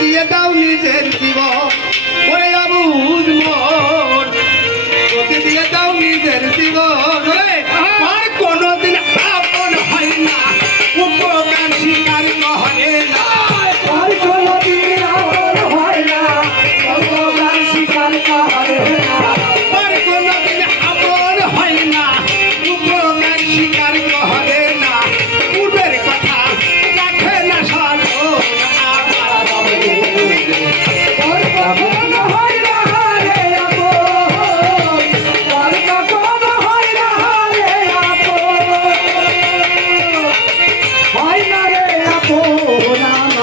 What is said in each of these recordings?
দিয়ে দাও নিজের জীবন। ¡Ay, madre, la!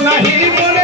नहीं बोले